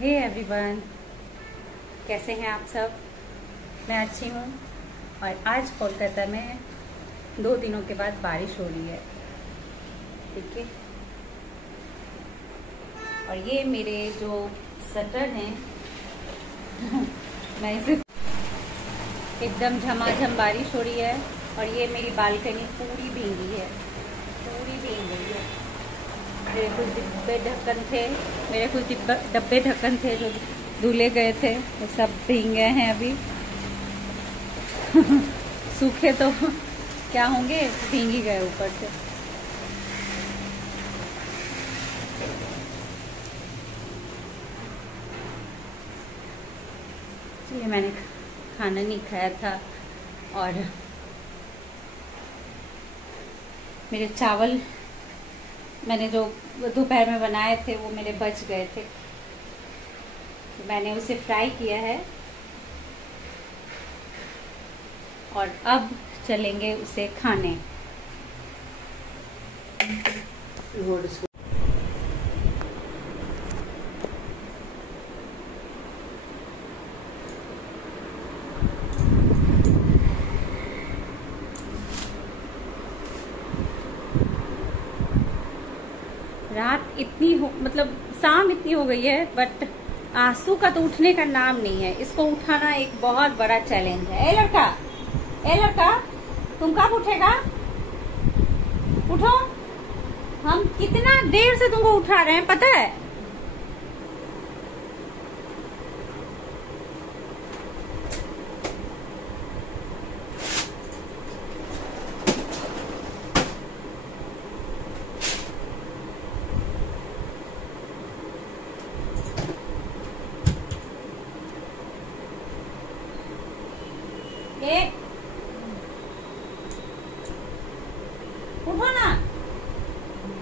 Hey everyone, कैसे हैं आप सब। मैं अच्छी हूँ। और आज कोलकाता में 2 दिनों के बाद बारिश हो रही है, ठीक है। और ये मेरे जो शटर हैं मैं इसे एकदम झमाझम बारिश हो रही है। और ये मेरी बालकनी पूरी भीगी है, पूरी भीग गई है। मेरे कुछ डब्बे ढक्कन थे जो धुले गए थे, वो सब भीग गए हैं अभी। सूखे तो क्या होंगे, भीग ही गए ऊपर से। चलिए, मैंने खाना नहीं खाया था और मेरे चावल मैंने जो दोपहर में बनाए थे वो मेरे बच गए थे, तो मैंने उसे फ्राई किया है। और अब चलेंगे उसे खाने। रात इतनी हो, मतलब शाम इतनी हो गई है, बट आंसू का तो उठने का नाम नहीं है। इसको उठाना एक बहुत बड़ा चैलेंज है। ए लड़का, तुम कब उठेगा? उठो। हम कितना देर से तुमको उठा रहे हैं, पता है?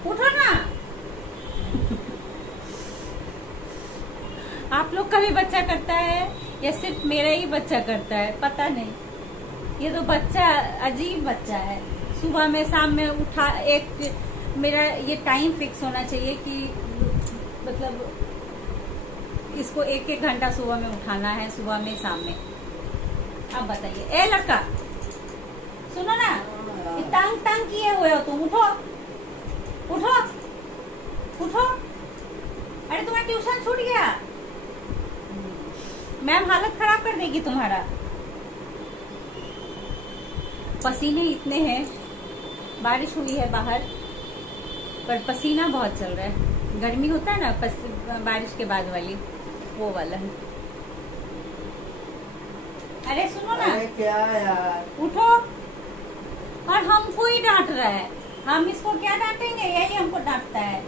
उठो ना। आप लोग का भी बच्चा करता है या सिर्फ मेरा ही बच्चा करता है, पता नहीं। ये तो बच्चा अजीब बच्चा है। सुबह में शाम में उठा, एक मेरा ये टाइम फिक्स होना चाहिए कि मतलब इसको 1-1 घंटा सुबह में उठाना है, सुबह में शाम में। अब बताइए, ए लड़का सुनो ना, तंग किए हुए हो तुम। उठो। अरे तुम्हारा ट्यूशन छूट गया, मैम हालत खराब कर देगी तुम्हारा। पसीने इतने हैं, बारिश हुई है बाहर, पर पसीना बहुत चल रहा है। गर्मी होता है ना बारिश के बाद वाली, वो वाला है। अरे सुनो ना। अरे क्या यार, उठो। और हमको ही डांट रहा है। हम इसको क्या डांटेंगे, यही हमको डांटता है।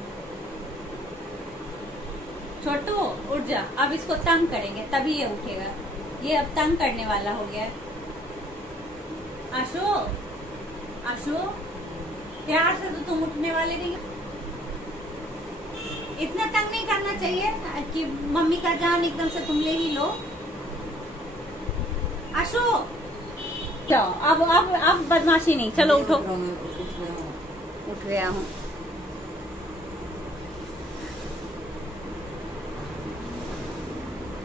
छोटू उठ जा, अब इसको तंग करेंगे तभी ये उठेगा। ये अब तंग करने वाला हो गया। आशु, प्यार से तो तुम उठने वाले नहीं। इतना तंग नहीं करना चाहिए कि मम्मी का जान एकदम से तुम ले ही लो। आशु, जाओ अब बदमाशी नहीं। चलो उठो। उठ गया हूँ।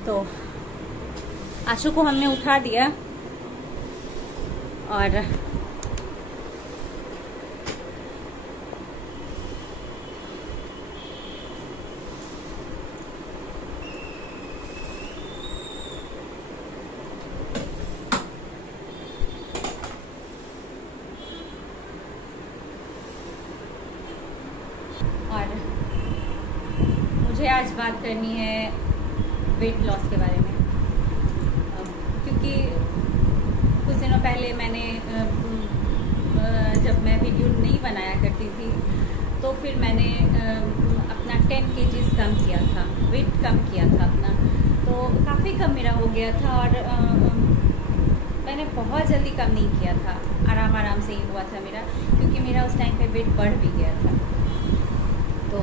तो आशु को हमने उठा दिया और मुझे आज बात करनी है वेट लॉस के बारे में। क्योंकि कुछ दिनों पहले मैंने जब मैं वीडियो नहीं बनाया करती थी, तो फिर मैंने अपना 10 kg कम किया था, वेट कम किया था अपना। तो काफ़ी कम मेरा हो गया था। और मैंने बहुत जल्दी कम नहीं किया था, आराम से ही हुआ था मेरा, क्योंकि मेरा उस टाइम पे वेट बढ़ भी गया था। तो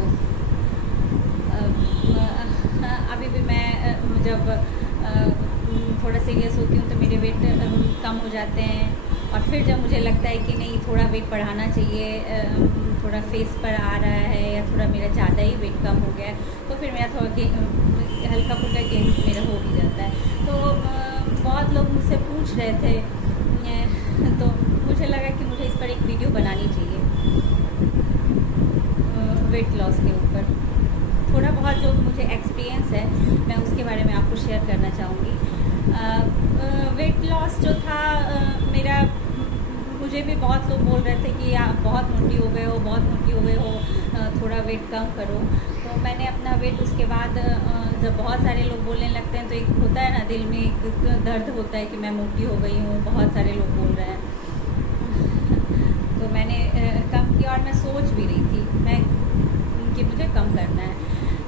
अभी भी मैं जब थोड़ा सीरियस होती हूँ तो मेरे वेट कम हो जाते हैं। और फिर जब मुझे लगता है कि नहीं, थोड़ा वेट बढ़ाना चाहिए, थोड़ा फेस पर आ रहा है या थोड़ा मेरा ज़्यादा ही वेट कम हो गया है, तो फिर मेरा थोड़ा हल्का फुल्का गेन मेरा हो भी जाता है। तो बहुत लोग मुझसे पूछ रहे थे, तो मुझे लगा कि मुझे इस पर एक वीडियो बनानी चाहिए वेट लॉस के ऊपर। थोड़ा बहुत जो मुझे एक्सपीरियंस है मैं उसके बारे में आपको शेयर करना चाहूँगी। वेट लॉस जो था मेरा, मुझे भी बहुत लोग बोल रहे थे कि आप बहुत मोटी हो गए हो, बहुत मोटी हो गए हो, थोड़ा वेट कम करो। तो मैंने अपना वेट उसके बाद जब बहुत सारे लोग बोलने लगते हैं तो एक होता है ना, दिल में एक दर्द होता है कि मैं मोटी हो गई हूँ, बहुत सारे लोग बोल रहे हैं। तो मैंने कम किया और मैं सोच भी रही थी कि मुझे कम करना है।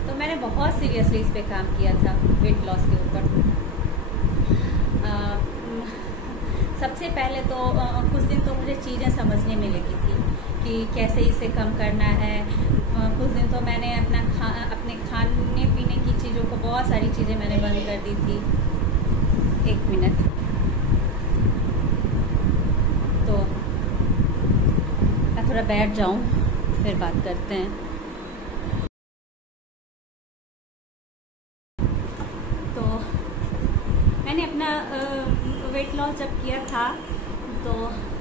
तो मैंने बहुत सीरियसली इस पर काम किया था वेट लॉस के ऊपर। सबसे पहले तो कुछ दिन तो मुझे चीज़ें समझने में लगी थी कि कैसे इसे कम करना है। कुछ दिन तो मैंने अपने खाने पीने की चीज़ों को, बहुत सारी चीज़ें मैंने बंद कर दी थी। 1 मिनट, तो मैं थोड़ा बैठ जाऊं फिर बात करते हैं। तो मैंने अपना वेट लॉस जब किया था तो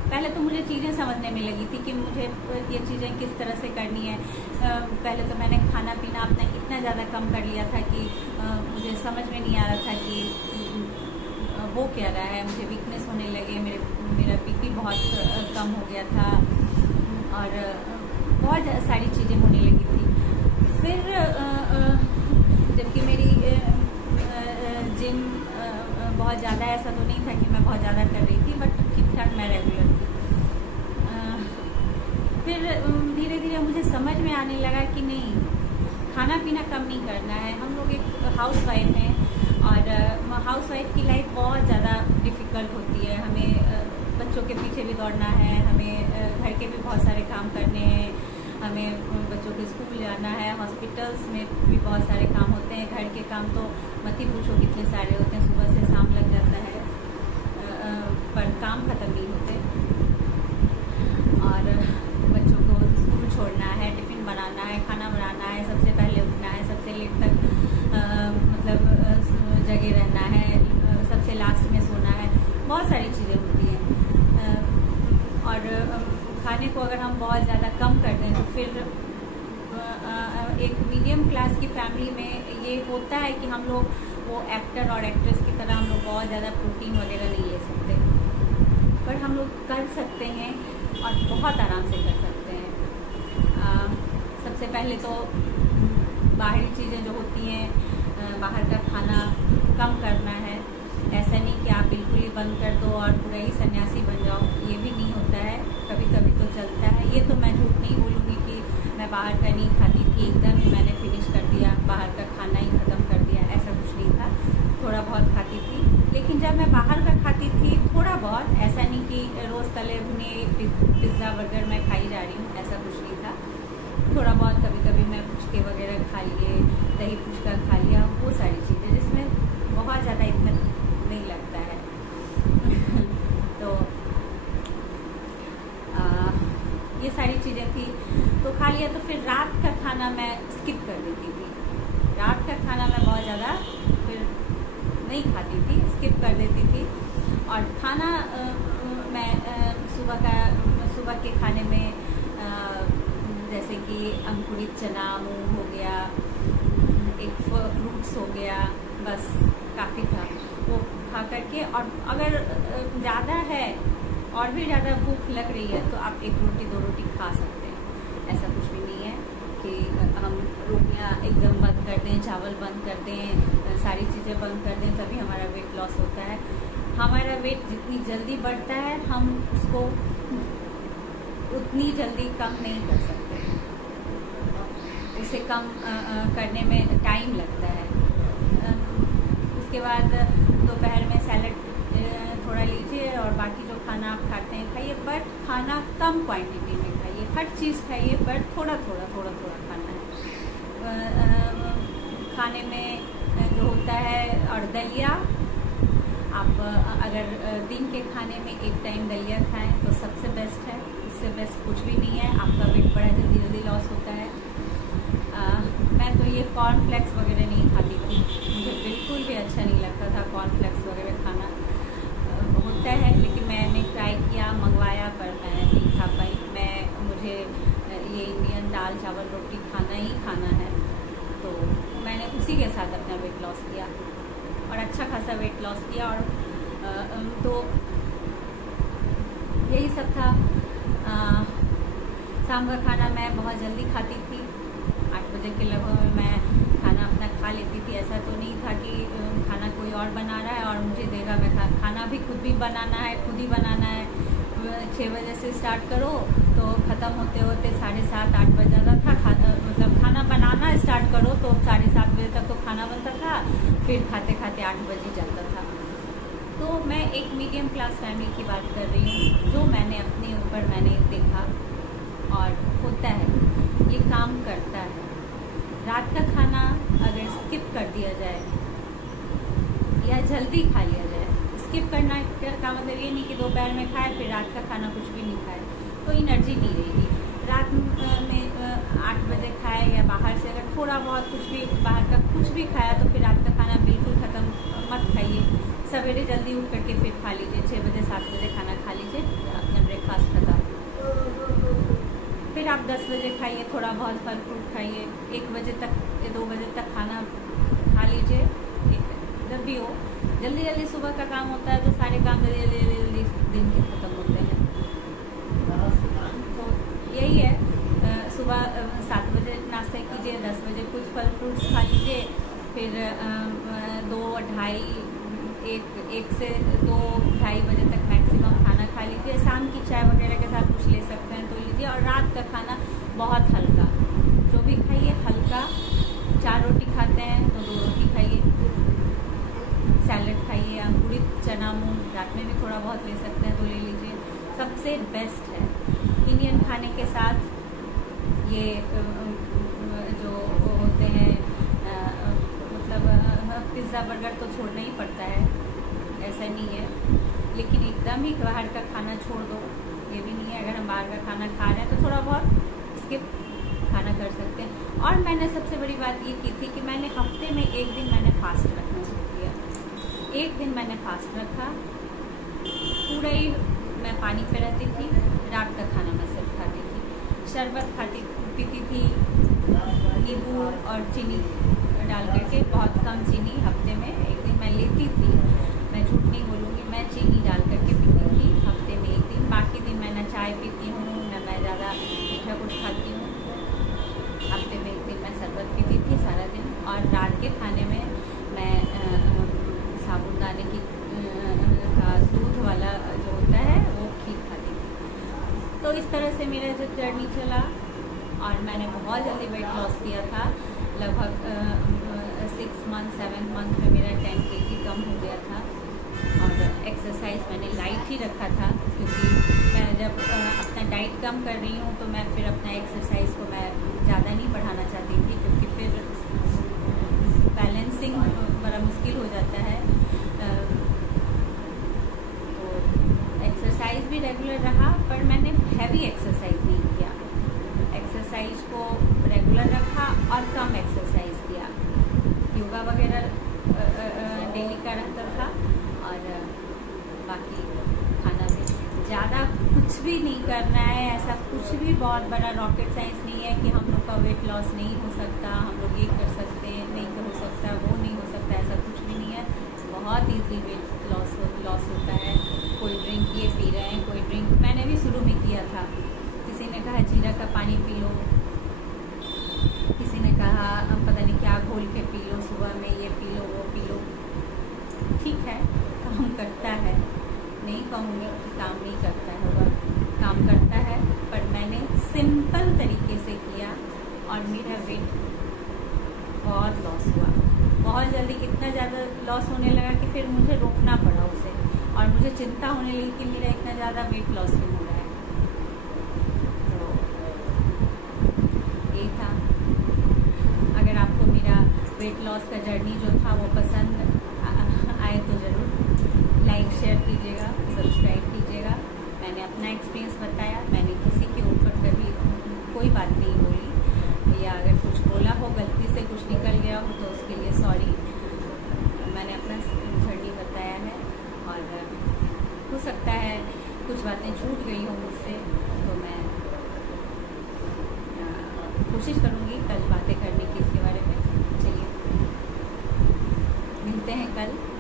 पहले तो मुझे चीज़ें समझने में लगी थी कि मुझे ये चीज़ें किस तरह से करनी है। पहले तो मैंने खाना पीना अपना इतना ज़्यादा कम कर लिया था कि मुझे समझ में नहीं आ रहा था कि वो क्या रहा है। मुझे वीकनेस होने लगे, मेरा बीपी बहुत कम हो गया था और बहुत सारी चीज़ें होने लगी थी। फिर जबकि मेरी जिम बहुत ज़्यादा, ऐसा तो नहीं था कि मैं बहुत ज़्यादा कर रही थी, बट ठीक ठाक मैं रेगुलर थी। फिर धीरे धीरे मुझे समझ में आने लगा कि नहीं, खाना पीना कम नहीं करना है। हम लोग एक हाउस वाइफ हैं और हाउस वाइफ की लाइफ बहुत ज़्यादा डिफ़िकल्ट होती है। हमें बच्चों के पीछे भी दौड़ना है, हमें घर के भी बहुत सारे काम करने हैं, हमें बच्चों के स्कूल जाना है, हॉस्पिटल्स में भी बहुत सारे काम होते हैं। घर के काम तो मत ही पूछो कितने सारे होते हैं, सुबह से शाम लग जाता है, पर काम ख़त्म नहीं होते। और बच्चों को स्कूल छोड़ना है, टिफ़िन बनाना है, खाना बनाना है, सबसे पहले उठना है, सबसे लेट तक मतलब जगे रहना है, सबसे लास्ट में सोना है, बहुत सारी चीज़ें होती हैं। और खाने को अगर हम बहुत ज़्यादा कम कर दें तो फिर एक मीडियम क्लास की फैमिली में ये होता है कि हम लोग वो एक्टर और एक्ट्रेस की तरह हम लोग बहुत ज़्यादा प्रोटीन वगैरह नहीं ले सकते, पर हम लोग कर सकते हैं और बहुत आराम से कर सकते हैं। सबसे पहले तो बाहरी चीज़ें जो होती हैं, बाहर का खाना कम करना है। ऐसा नहीं कि आप बिल्कुल ही बंद कर दो और पूरा ही सन्यासी बन जाओ, ये भी नहीं होता है, कभी कभी तो चलता है। ये तो मैं झूठ नहीं बोलूँगी कि मैं बाहर का नहीं खाती थी, एकदम ही मैंने फिनिश कर दिया, बाहर का खाना ही ख़त्म कर दिया, ऐसा कुछ नहीं था। थोड़ा बहुत खाती थी, लेकिन जब मैं बाहर का खाती थी थोड़ा बहुत, ऐसा नहीं कि रोज़ तले भुने पिज़्ज़ा बर्गर मैं खाई जा रही हूँ, ऐसा कुछ नहीं था। थोड़ा बहुत कभी कभी मैं पुचके वगैरह खा लिए, दही पुचका खा लिया, वो सारी चीज़ें जिसमें बहुत ज़्यादा इतना नहीं लगता है। तो ये सारी चीज़ें थी, तो खा लिया। तो फिर रात का खाना मैं स्किप कर देती थी। रात का खाना मैं बहुत ज़्यादा फिर नहीं खाती थी, स्किप कर देती थी। और खाना मैं सुबह के खाने में जैसे कि अंकुरित चना, मूंग हो गया, एक फ्रूट्स हो गया, बस काफ़ी था वो खा करके। और अगर ज़्यादा है और भी ज़्यादा भूख लग रही है तो आप 1 रोटी 2 रोटी खा सकते हैं। ऐसा कुछ भी नहीं है कि हम रोटियां एकदम बंद कर दें, चावल बंद कर दें, सारी चीज़ें बंद कर दें तभी हमारा वेट लॉस होता है। हमारा वेट जितनी जल्दी बढ़ता है हम उसको उतनी जल्दी कम नहीं कर सकते, उसे कम करने में टाइम लगता है। उसके बाद दोपहर में सैलड थोड़ा लीजिए और बाकी जो खाना आप खाते हैं खाइए, बट खाना कम क्वांटिटी में खाइए। हर चीज़ खाइए बट थोड़ा थोड़ा खाना है। खाने में जो होता है, और दलिया, आप अगर दिन के खाने में 1 टाइम दलिया खाएं तो सबसे बेस्ट है, इससे बेस्ट कुछ भी नहीं है। आपका वेट बड़ा जल्दी लॉस होता है। मैं तो ये कॉर्नफ्लेक्स वगैरह नहीं खाती थी, मुझे बिल्कुल भी अच्छा नहीं लगता था कॉर्नफ्लेक्स वगैरह खाना। होता है, लेकिन मैंने ट्राई किया, मंगवाया, पर मैं नहीं खा पाई। मुझे ये इंडियन दाल चावल रोटी खाना ही खाना है, तो मैंने उसी के साथ अपना वेट लॉस किया और अच्छा खासा वेट लॉस किया। और तो यही सब था। शाम का खाना मैं बहुत जल्दी खाती थी, 8 बजे के लगभग में मैं खाना अपना खा लेती थी। ऐसा तो नहीं था कि खाना कोई और बना रहा है और मुझे देगा, मैं खाना भी खुद भी बनाना है, खुद ही बनाना है। 6 बजे से स्टार्ट करो तो ख़त्म होते होते 7:30-8 बज जाता था। मतलब खाना बनाना स्टार्ट करो तो 7:30 बजे तक तो खाना बनता था, फिर खाते खाते 8 बजे जाता था। तो मैं एक मीडियम क्लास फैमिली की बात कर रही हूँ, जो मैंने अपने ऊपर मैंने देखा और होता है, ये काम करता है। रात का खाना अगर स्किप कर दिया जाए या जल्दी खा लिया जाए, स्किप करना का मतलब ये नहीं कि दोपहर में खाए फिर रात का खाना कुछ भी नहीं खाए, तो एनर्जी नहीं रहेगी। रात में 8 बजे खाए या बाहर से अगर थोड़ा बहुत कुछ भी बाहर का कुछ भी खाया तो फिर रात का खाना बिल्कुल ख़त्म मत खाइए। सवेरे जल्दी उठ करके फिर खा लीजिए, 6 बजे 7 बजे खाना खा लीजिए, अपना ब्रेकफास्ट खत्म। फिर आप 10 बजे खाइए, थोड़ा बहुत फल फ्रूट खाइए, 1 बजे तक या 2 बजे तक खाना खा लीजिए। जब भी हो, जल्दी जल्दी सुबह का काम होता है तो सारे काम जल्दी जल्दी जल्दी दिन के ख़त्म होते हैं। तो यही है, सुबह 7 बजे नाश्ता कीजिए, 10 बजे कुछ फल फ्रूट्स खा लीजिए, फिर 2, 2:30, 1 से 2, 2:30 बजे तक मैक्सिमम खाना खा लीजिए। शाम की चाय वगैरह के साथ कुछ ले सकते हैं तो लीजिए। और रात का खाना बहुत हल्का, जो भी खाइए हल्का। 4 रोटी खाते हैं तो 2 रोटी खाइए, सैलड खाइए, अंकुरित चना मूंग रात में भी थोड़ा बहुत ले सकते हैं तो ले लीजिए। सबसे बेस्ट है इंडियन खाने के साथ ये जो होते हैं, मतलब पिज़्ज़ा बर्गर तो छोड़ना ही पड़ता है, ऐसा नहीं है, लेकिन एकदम ही बाहर का खाना छोड़ दो ये भी नहीं है। अगर हम बाहर का खाना खा रहे हैं तो थोड़ा बहुत स्किप खाना कर सकते हैं। और मैंने सबसे बड़ी बात ये की थी कि मैंने हफ्ते में 1 दिन मैंने फास्ट रखना शुरू किया। 1 दिन मैंने फास्ट रखा, पूरा ही मैं पानी पे रहती थी, रात का खाना मैं सिर्फ खाती थी, शरबत पीती थी, नींबू और चीनी डाल करके, बहुत कम चीनी हफ्ते में 1 दिन मैं लेती थी। मैं झूठ नहीं बोलूँगी, मैं चीनी डाल करके पीती थी हफ्ते में 1 दिन। बाकी दिन मैं न चाय पीती हूँ, न मैं ज़्यादा मीठा कुछ खाती हूँ। हफ्ते में 1 दिन मैं शरबत पीती थी सारा दिन। और रात के खाने में मैं साबुदाने का दूध वाला जो होता है वो खीर खाती थी। तो इस तरह से मेरा जो जर्नी चला और मैंने बहुत जल्दी वेट लॉस किया था। लगभग 6 मंथ 7 मंथ में मेरा 10 kg कम हो गया था। और एक्सरसाइज मैंने लाइट ही रखा था, क्योंकि मैं जब अपना डाइट कम कर रही हूँ तो मैं फिर अपना एक्सरसाइज को मैं ज़्यादा नहीं बढ़ाना चाहती थी, क्योंकि फिर बैलेंसिंग बड़ा मुश्किल हो जाता है। तो एक्सरसाइज भी रेगुलर रहा, पर मैंने हैवी एक्सरसाइज नहीं किया। एक्सरसाइज को रेगुलर रखा और कम एक्सरसाइज किया। योगा वगैरह डेली का रहता था, और बाकी खाना भी ज़्यादा कुछ भी नहीं करना है। ऐसा कुछ भी बहुत बड़ा रॉकेट साइंस नहीं है कि हम लोग का वेट लॉस नहीं हो सकता, हम लोग ये कर सकते हैं, नहीं हो सकता, वो नहीं हो सकता, ऐसा कुछ भी नहीं है। बहुत ईजी वेट लॉस होता है। कोई ड्रिंक ये पी रहे हैं, कोई ड्रिंक मैंने भी शुरू में किया था। किसी ने कहा जीरा का पानी पी लो, किसी ने कहा पता नहीं क्या घोल के पी लो, सुबह में ये पी लो, वो पी लो। ठीक है, काम करता है, नहीं कहूँगी कि काम नहीं करता होगा, काम करता है, पर मैंने सिंपल तरीके से किया और मेरा वेट बहुत लॉस हुआ। बहुत जल्दी इतना ज़्यादा लॉस होने लगा कि फिर मुझे रोकना पड़ा उसे, और मुझे चिंता होने लगी कि मेरा इतना ज़्यादा वेट लॉस क्यों हो रहा है। तो यही था। अगर आपको मेरा वेट लॉस का जर्नी जो था वो पसंद आए तो ज़रूर लाइक शेयर कीजिएगा, सब्सक्राइब कीजिएगा। मैंने अपना एक्सपीरियंस बताया, मैंने किसी के ऊपर कभी कोई बात नहीं बोली, या अगर कुछ बोला हो गलती से कुछ निकल कुछ बातें छूट गई हों मुझसे, तो मैं कोशिश करूँगी कल बातें करने की इसके बारे में। चलिए मिलते हैं कल।